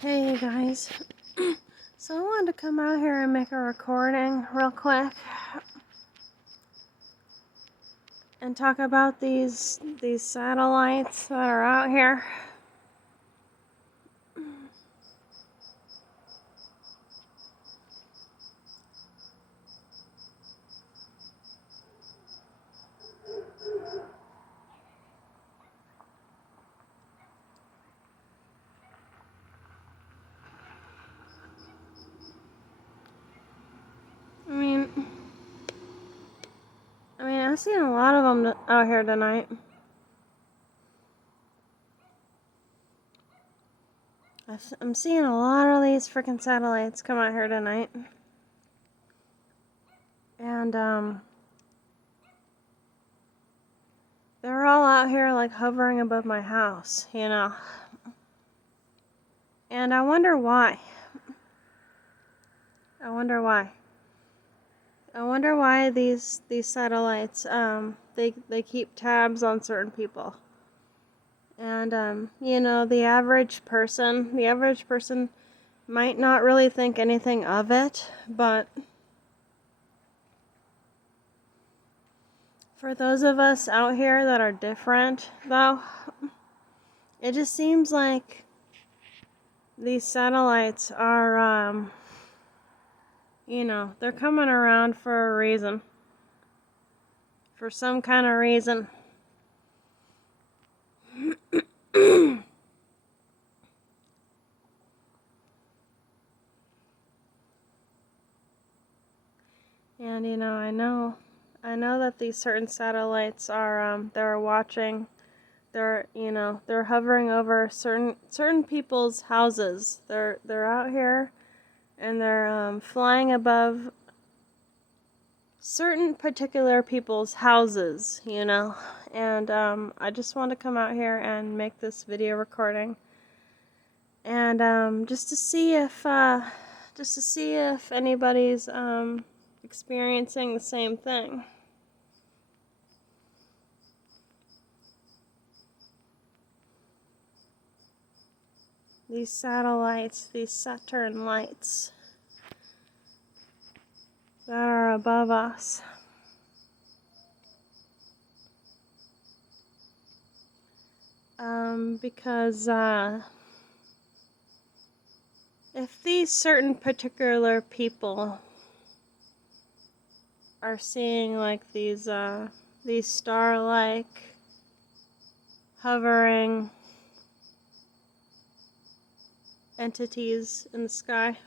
Hey you guys, so I wanted to come out here and make a recording real quick and talk about these satellites that are out here. I mean, I've seen a lot of them out here tonight. I'm seeing a lot of these freaking satellites come out here tonight. And, they're all out here like hovering above my house, you know. And I wonder why. I wonder why these satellites, they keep tabs on certain people. And, you know, the average person might not really think anything of it, but for those of us out here that are different, though, it just seems like these satellites are, you know, they're coming around for a reason. For some kind of reason. And, you know, I know that these certain satellites are, they're watching, you know, they're hovering over certain people's houses. They're out here and they're, flying above certain particular people's houses, you know. And, I just want to come out here and make this video recording. And, just to see if anybody's, experiencing the same thing. These satellites, these Saturn lights that are above us. Because if these certain particular people are seeing like these star-like hovering entities in the sky,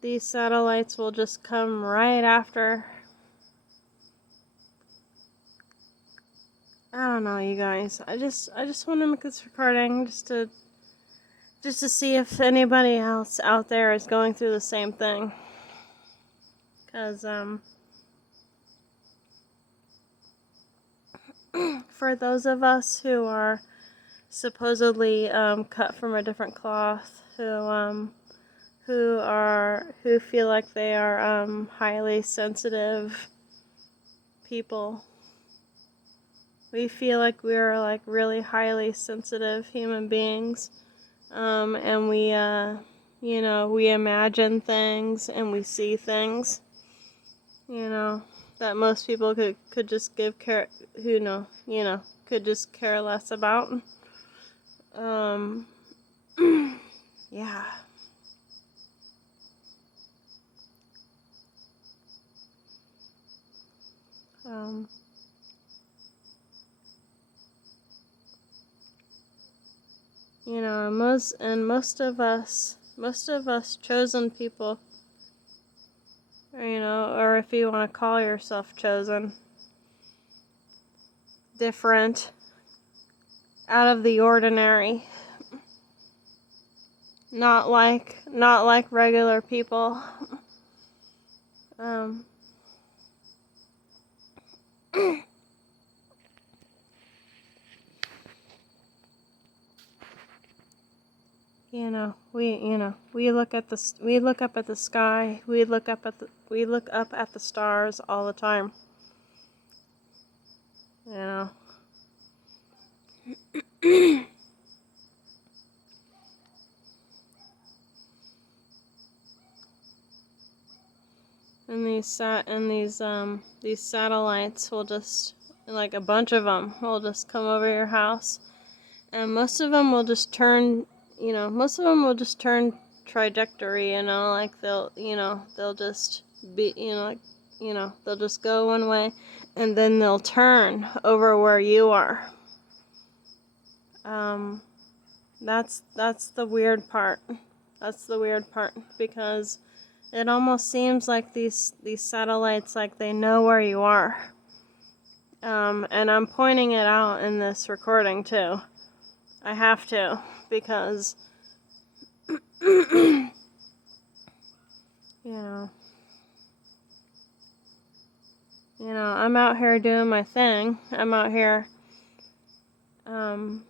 these satellites will just come right after. I don't know, you guys. I just want to make this recording just to see if anybody else out there is going through the same thing. 'Cause for those of us who are supposedly cut from a different cloth, who feel like they are highly sensitive people. We feel like we're like really highly sensitive human beings, and we you know, we imagine things and we see things, you know, that most people could just give care, could just care less about. Yeah. You know, most of us chosen people, you know, or if you want to call yourself chosen, different, out of the ordinary, not like regular people. You know, we look up at the sky, we look up at the stars all the time. You know. these satellites will just, like a bunch of them will just come over your house, and most of them will just turn, trajectory, like they'll just be, they'll just go one way, and then they'll turn over where you are. That's the weird part. That's the weird part, because it almost seems like these satellites, like they know where you are. And I'm pointing it out in this recording too. I have to, because you know, I'm out here doing my thing. I'm out here, I'm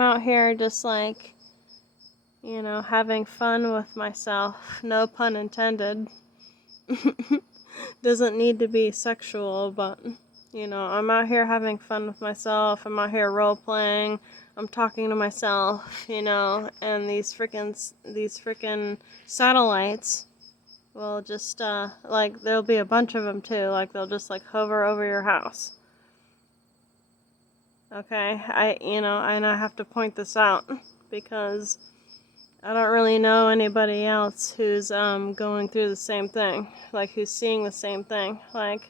out here just like, having fun with myself. No pun intended. Doesn't need to be sexual, but, I'm out here having fun with myself. I'm out here role playing. I'm talking to myself, and these frickin' satellites will just, like, there'll be a bunch of them too. Like, they'll just, like, hover over your house. Okay? And I have to point this out, because I don't really know anybody else who's going through the same thing, like who's seeing the same thing. Like,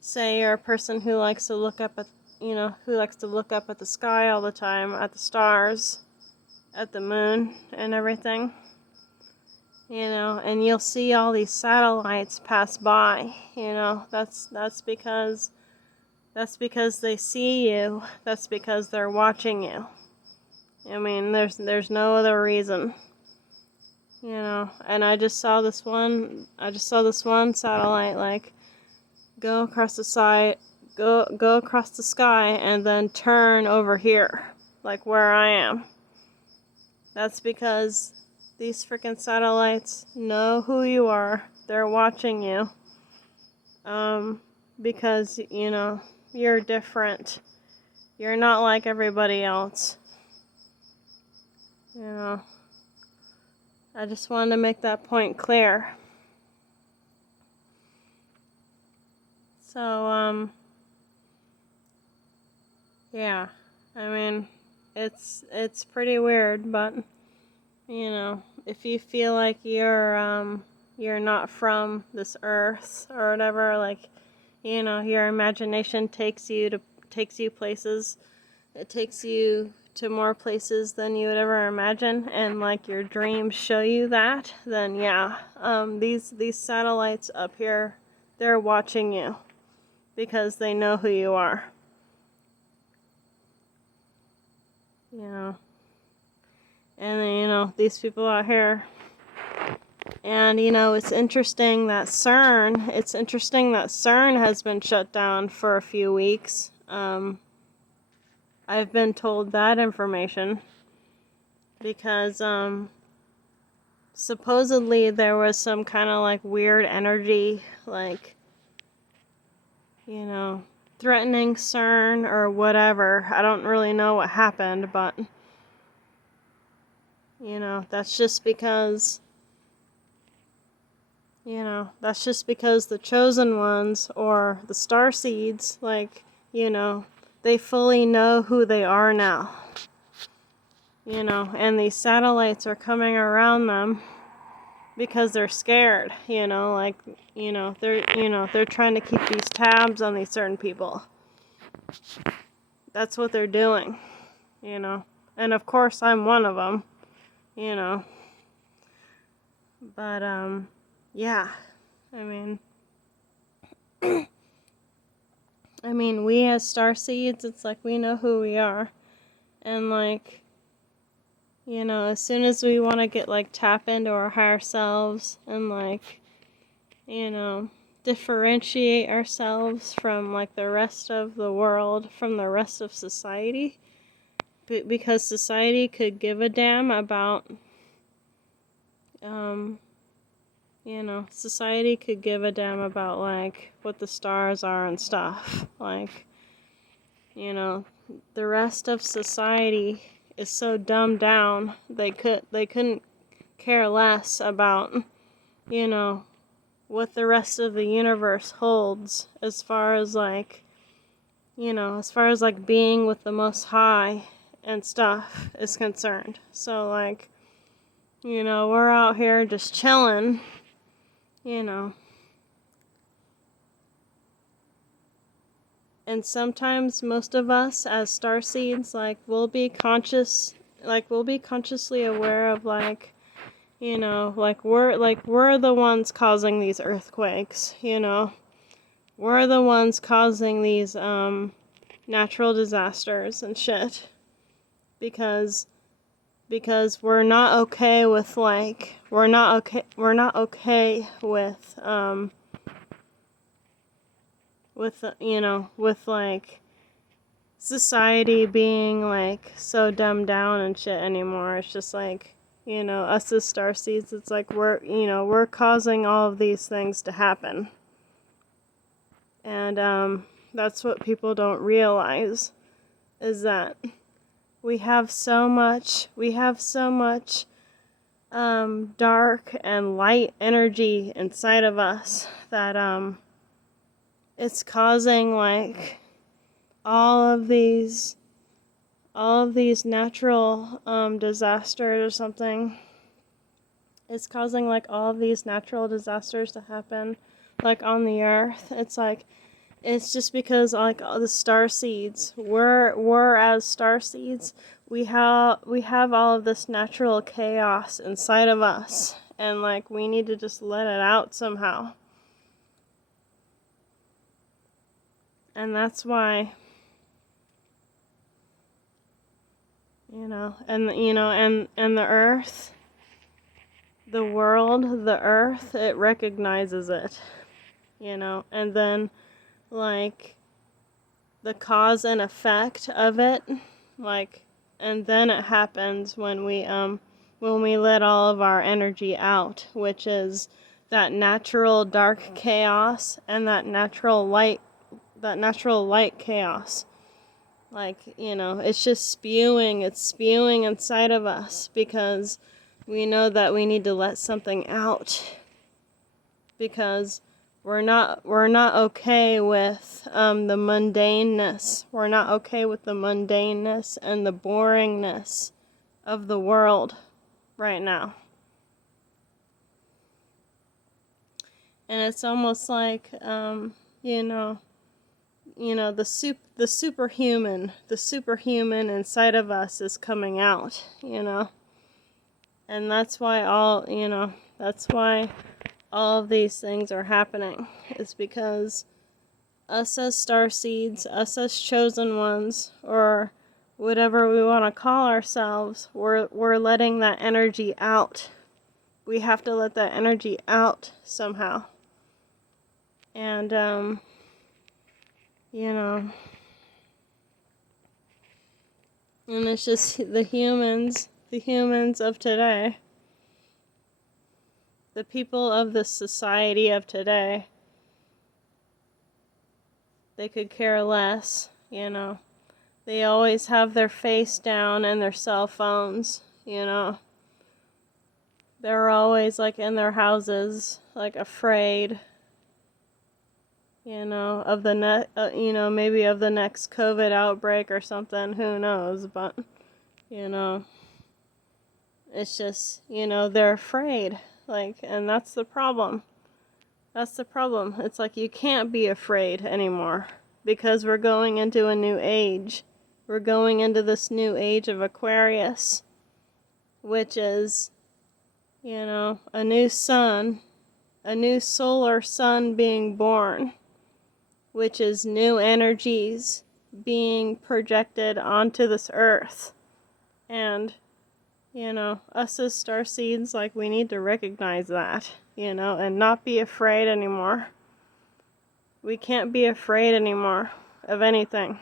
say you're a person who likes to look up at, the sky all the time, at the stars, at the moon and everything, and you'll see all these satellites pass by. That's because they see you. That's because they're watching you. I mean, there's no other reason. And I just saw this one satellite, like, go across the sky and then turn over here, like where I am. That's because these freaking satellites know who you are. They're watching you. Because, you're different. You're not like everybody else. I just wanted to make that point clear. So, yeah. I mean, it's pretty weird, but, if you feel like you're not from this earth or whatever, like, your imagination takes you places. It takes you to more places than you would ever imagine, and like your dreams show you that, then yeah, these satellites up here, they're watching you because they know who you are. And then, these people out here, and it's interesting that CERN has been shut down for a few weeks. I've been told that information because supposedly there was some kind of like weird energy, like, threatening CERN or whatever. I don't really know what happened, but that's just because the chosen ones, or the starseeds, like, they fully know who they are now. And these satellites are coming around them because they're scared, they're trying to keep these tabs on these certain people. That's what they're doing, and of course I'm one of them, but yeah, I mean we as starseeds, it's like we know who we are, and like, as soon as we want to get, like, tap into our higher selves and, like, differentiate ourselves from, like, the rest of the world, from the rest of society, because society could give a damn about, society could give a damn about, like, what the stars are and stuff, like, the rest of society is so dumbed down, they couldn't care less about you know, what the rest of the universe holds as far as like, as far as like being with the Most High and stuff is concerned. So like, we're out here just chilling, and sometimes most of us as starseeds, like, we'll be consciously aware of like, we're the ones causing these earthquakes, we're the ones causing these natural disasters and shit, because we're not okay with like with like society being like so dumbed down and shit anymore. It's just like, us as starseeds, it's like we're causing all of these things to happen. And that's what people don't realize, is that we have so much dark and light energy inside of us that it's causing like all of these natural disasters or something. It's causing like all of these natural disasters to happen like on the earth. It's just because like all the star seeds, we're as star seeds, we have all of this natural chaos inside of us, and like we need to just let it out somehow. And that's why, and the earth, the world, the earth, it recognizes it, and then like the cause and effect of it, like, and then it happens when we let all of our energy out, which is that natural dark chaos and that natural light chaos. Like, it's just spewing inside of us, because we know that we need to let something out, because we're not okay with the mundaneness. We're not okay with the mundaneness and the boringness of the world right now. And it's almost like the superhuman inside of us is coming out, and that's why all of these things are happening, is because us as starseeds, us as chosen ones, or whatever we want to call ourselves, we're letting that energy out. We have to let that energy out somehow. And and it's just the humans of today, the people of the society of today, they could care less, They always have their face down in their cell phones, They're always like in their houses, like afraid, of maybe of the next COVID outbreak or something, who knows, but, it's just, they're afraid, like, and that's the problem. It's like you can't be afraid anymore, because we're going into a new age. We're going into this new age of Aquarius, which is, a new sun, a new solar sun being born, which is new energies being projected onto this earth. And, us as starseeds, like, we need to recognize that, and not be afraid anymore. We can't be afraid anymore of anything.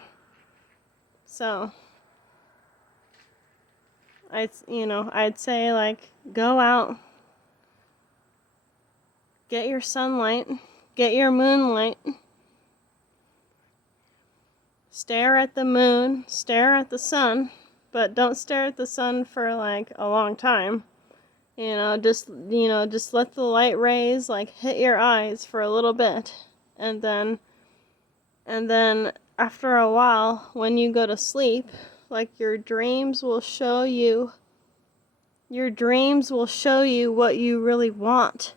So, I'd say, like, go out, get your sunlight, get your moonlight, stare at the moon, stare at the sun, but don't stare at the sun for, like, a long time. Just let the light rays like hit your eyes for a little bit, and then after a while, when you go to sleep, like your dreams will show you what you really want.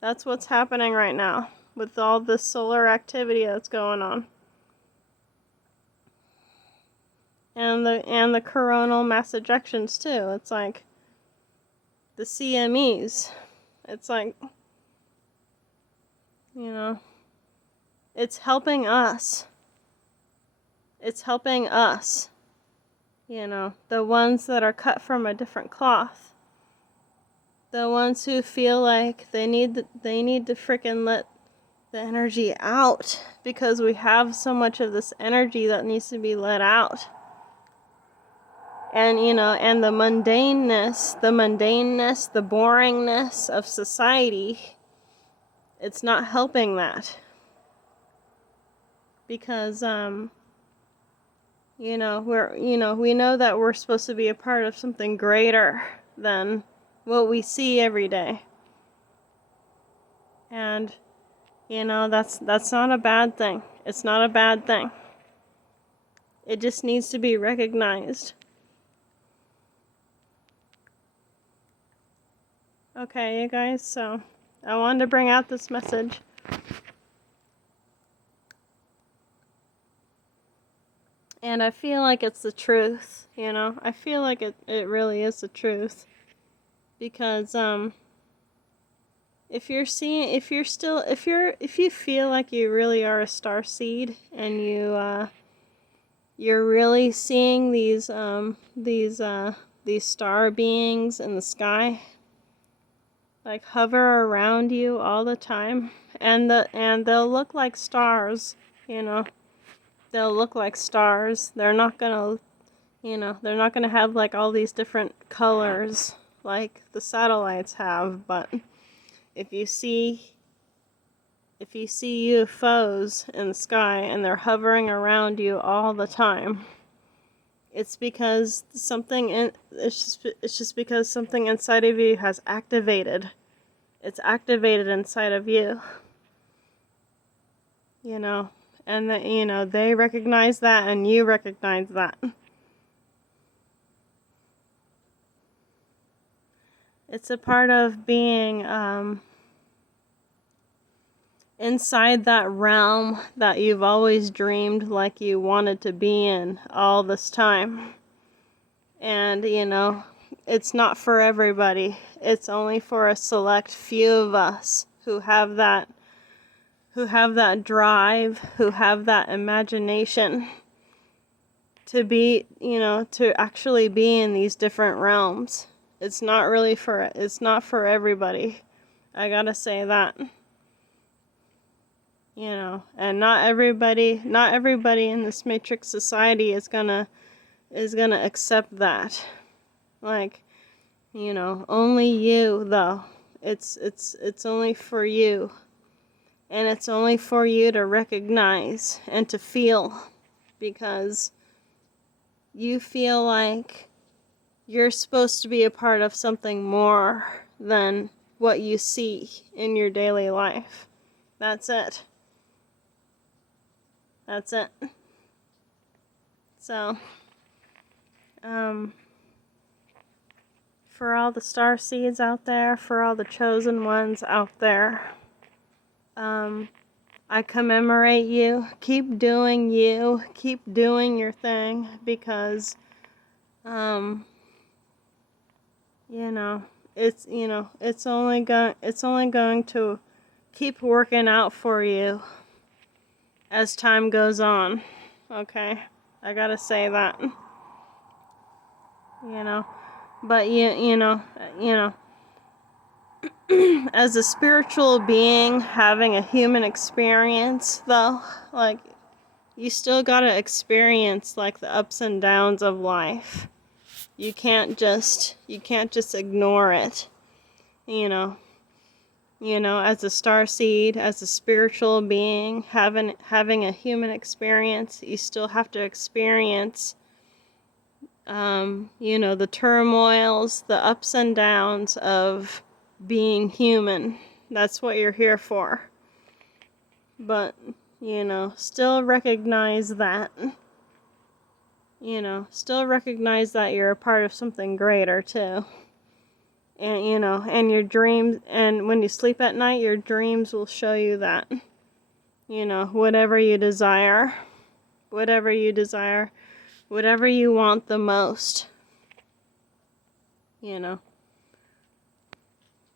That's what's happening right now with all this solar activity that's going on. And the coronal mass ejections too. It's like the CMEs. It's like, it's helping us. It's helping us. The ones that are cut from a different cloth. The ones who feel like they need to freaking let the energy out, because we have so much of this energy that needs to be let out. And and the mundaneness, the boringness of society, it's not helping that. Because we know that we're supposed to be a part of something greater than what we see every day. And that's not a bad thing. It's not a bad thing. It just needs to be recognized. Okay, you guys, so I wanted to bring out this message. And I feel like it's the truth, I feel like it really is the truth. Because if you feel like you really are a starseed, and you're really seeing these star beings in the sky, like hover around you all the time, and they'll look like stars, they'll look like stars. They're not gonna have like all these different colors like the satellites have. But if you see UFOs in the sky and they're hovering around you all the time, it's because it's just because something inside of you has activated. It's activated inside of you. And that they recognize that, and you recognize that. It's a part of being inside that realm that you've always dreamed like you wanted to be in all this time. And it's not for everybody. It's only for a select few of us who have that drive, who have that imagination to be, to actually be in these different realms. It's not for everybody. I gotta say that. And not everybody in this matrix society is gonna accept that. Like, only you, though. It's only for you. And it's only for you to recognize and to feel, because you feel like you're supposed to be a part of something more than what you see in your daily life. That's it. That's it. So, for all the star seeds out there, for all the chosen ones out there, I commemorate you. Keep doing you. Keep doing your thing, because, it's only going to keep working out for you as time goes on. Okay? I gotta say that. But as a spiritual being having a human experience, though, like, you still gotta experience like the ups and downs of life. You can't just ignore it. As a starseed, as a spiritual being having a human experience, you still have to experience You know, the turmoils, the ups and downs of being human. That's what you're here for. But, you know, still recognize that. You know, still recognize that you're a part of something greater, too. And, you know, and your dreams, and when you sleep at night, your dreams will show you that. You know, whatever you desire, whatever you desire, whatever you want the most. You know.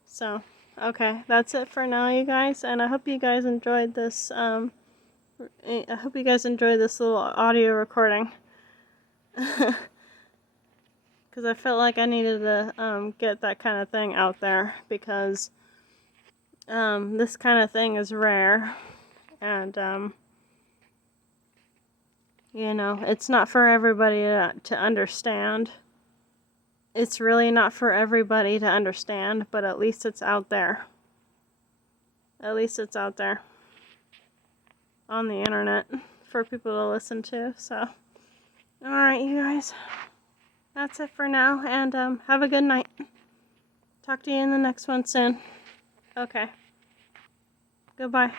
So, okay, that's it for now, you guys, and I hope you guys enjoyed this, I hope you guys enjoyed this little audio recording. Because I felt like I needed to, get that kind of thing out there, because, this kind of thing is rare, and, you know, it's not for everybody to understand. It's really not for everybody to understand, but at least it's out there. At least it's out there on the internet for people to listen to. So, alright, you guys, that's it for now, and have a good night. Talk to you in the next one soon. Okay. Goodbye.